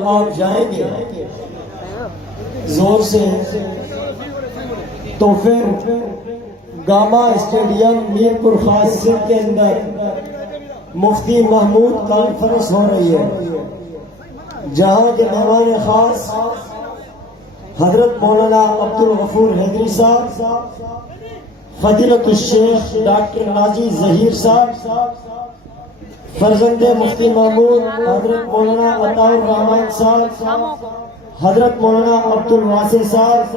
جب آپ جائیں گے زور سے تو پھر گاما اسٹیڈیم میر پور خاص سندھ کے اندر مفتی محمود کانفرنس ہو رہی ہے، جہاں کے مہمان خاص حضرت مولانا عبدالغفور حیدری صاحب، فضیلت الشیخ ڈاکٹر ناجی ظہیر صاحب، فرزند مفتی محمود حضرت مولانا عطا الرحمان صاحب، حضرت مولانا عبدالواسع صاحب،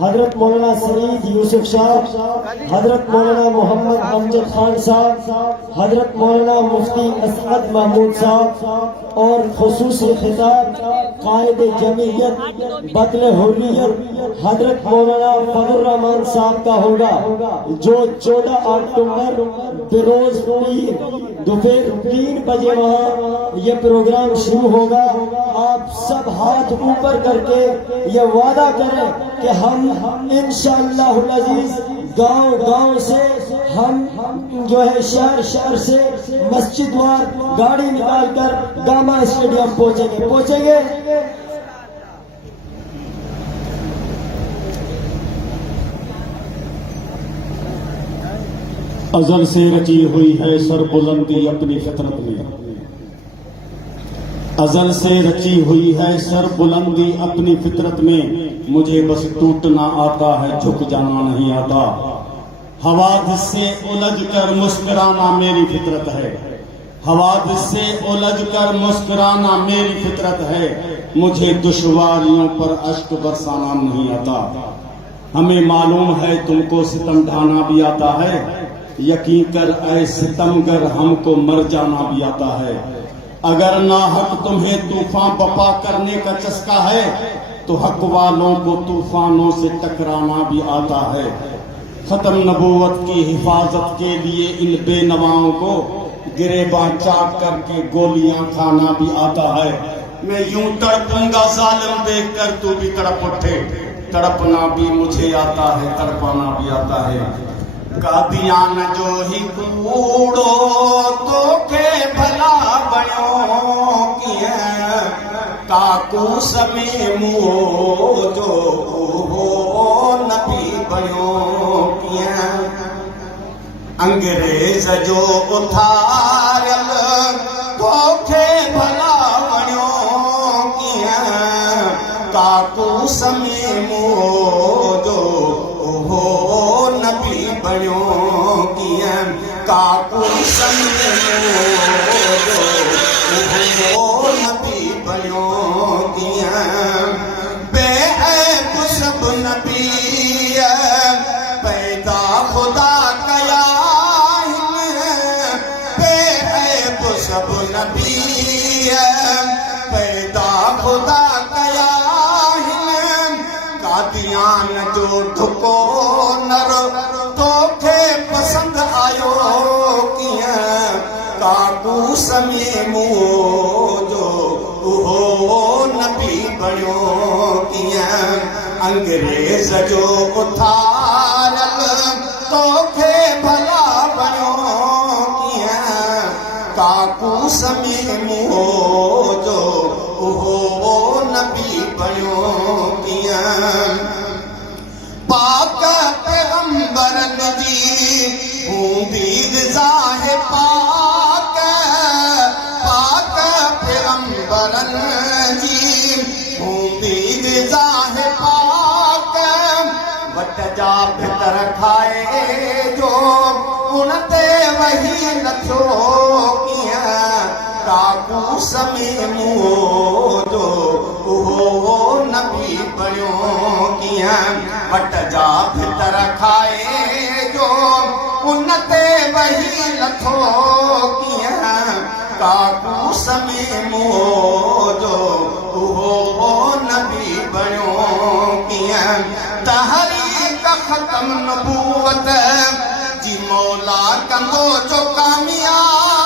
حضرت مولانا سعید یوسف صاحب، حضرت مولانا محمد امجد خان صاحب، حضرت مولانا مفتی اسعد محمود صاحب، اور خصوصی خطاب قائد جمعیت بطل حریت حضرت مولانا فضل الرحمان صاحب کا ہوگا، جو 14 اکتوبر بروز پیر دوپہر 3 بجے وہاں یہ پروگرام شروع ہوگا۔ آپ سب ہاتھ اوپر کر کے یہ وعدہ کریں کہ ہم انشاءاللہ العزیز گاؤں گاؤں سے ہم جو ہے شہر شہر سے مسجد وار گاڑی نکال کر گاما اسٹیڈیم پہنچیں گے۔ ازل سے رچی ہوئی ہے سر بلندی اپنی فطرت میں، ازل سے رچی ہوئی ہے سر بلندی اپنی فطرت میں، مجھے بس ٹوٹنا آتا ہے جھک جانا نہیں آتا، حوادث سے الجھ کر مسکرانا میری فطرت ہے، حوادث سے الجھ کر مسکرانا میری فطرت ہے، مجھے دشواریوں پر اشک برسانا نہیں آتا، ہمیں معلوم ہے تم کو ستم ڈھانا بھی آتا ہے، یقین کر اے ستمگر ہم کو مر جانا بھی آتا ہے، اگر ناحق تمہیں طوفان بپا کرنے کا چسکا ہے تو حق والوں کو طوفانوں سے ٹکرانا بھی آتا ہے، ختم نبوت کی حفاظت کے لیے ان بے نواؤں کو گریباں چاک کر کے گولیاں کھانا بھی آتا ہے، میں یوں تڑپوں گا ظالم دیکھ کر تو بھی تڑپ اٹھے، تڑپنا بھی مجھے آتا ہے تڑپانا بھی آتا ہے، قادیان جو ہی کوڑو تو کے بھلا بنیوں کیے کاکو سمی مو جو ہو نبی بنیوں کیے انگریز جو اتھارل تو کے بھلا بنیوں کیے کاکو سمی مو جو ہو نبی بنیوں کیے کاکو سمی مو جو ہو نبی بنیوں کیے بے عیب سب نبی پیدا خدا کیا بے عیب سب نبی پیدا خدا کیا قادیان جو ڈھکو نر تو کے پسند آیو کیا کاکو سمی مو جو ہو نبی بنیوں کیا انگریز جو اتھارل تو کے بھلا بنیوں کیا کاکو سمی مو جو ہو نبی بنیوں کیا پاک پیغمبر دی ہوں بھی رضا ہے پاک پاک پیغمبر جی ہوں بھی رضا ہے پاک وٹ جا بھتر کھائے جو انتے وہی نتھو کیا کاکو سمی مو جو ہو نبی بنیوں کیا وٹ جا بھتر کھائے جو انتے وہی نتھو کیا کاکو سمی مو جو ہو نبی بنیوں کیا تحریک ختم نبوت جی مولا کندو جو کامیاب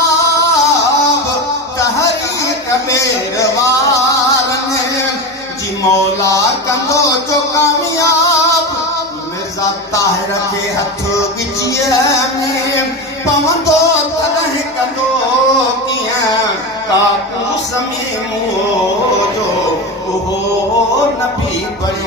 تحریک میروار جی مولا کندو جو کامیاب مرزا طاہر کے ہتھ گچیے میں پوندو تنہ کندو کیا کاکو سمی مو جو بھی بڑی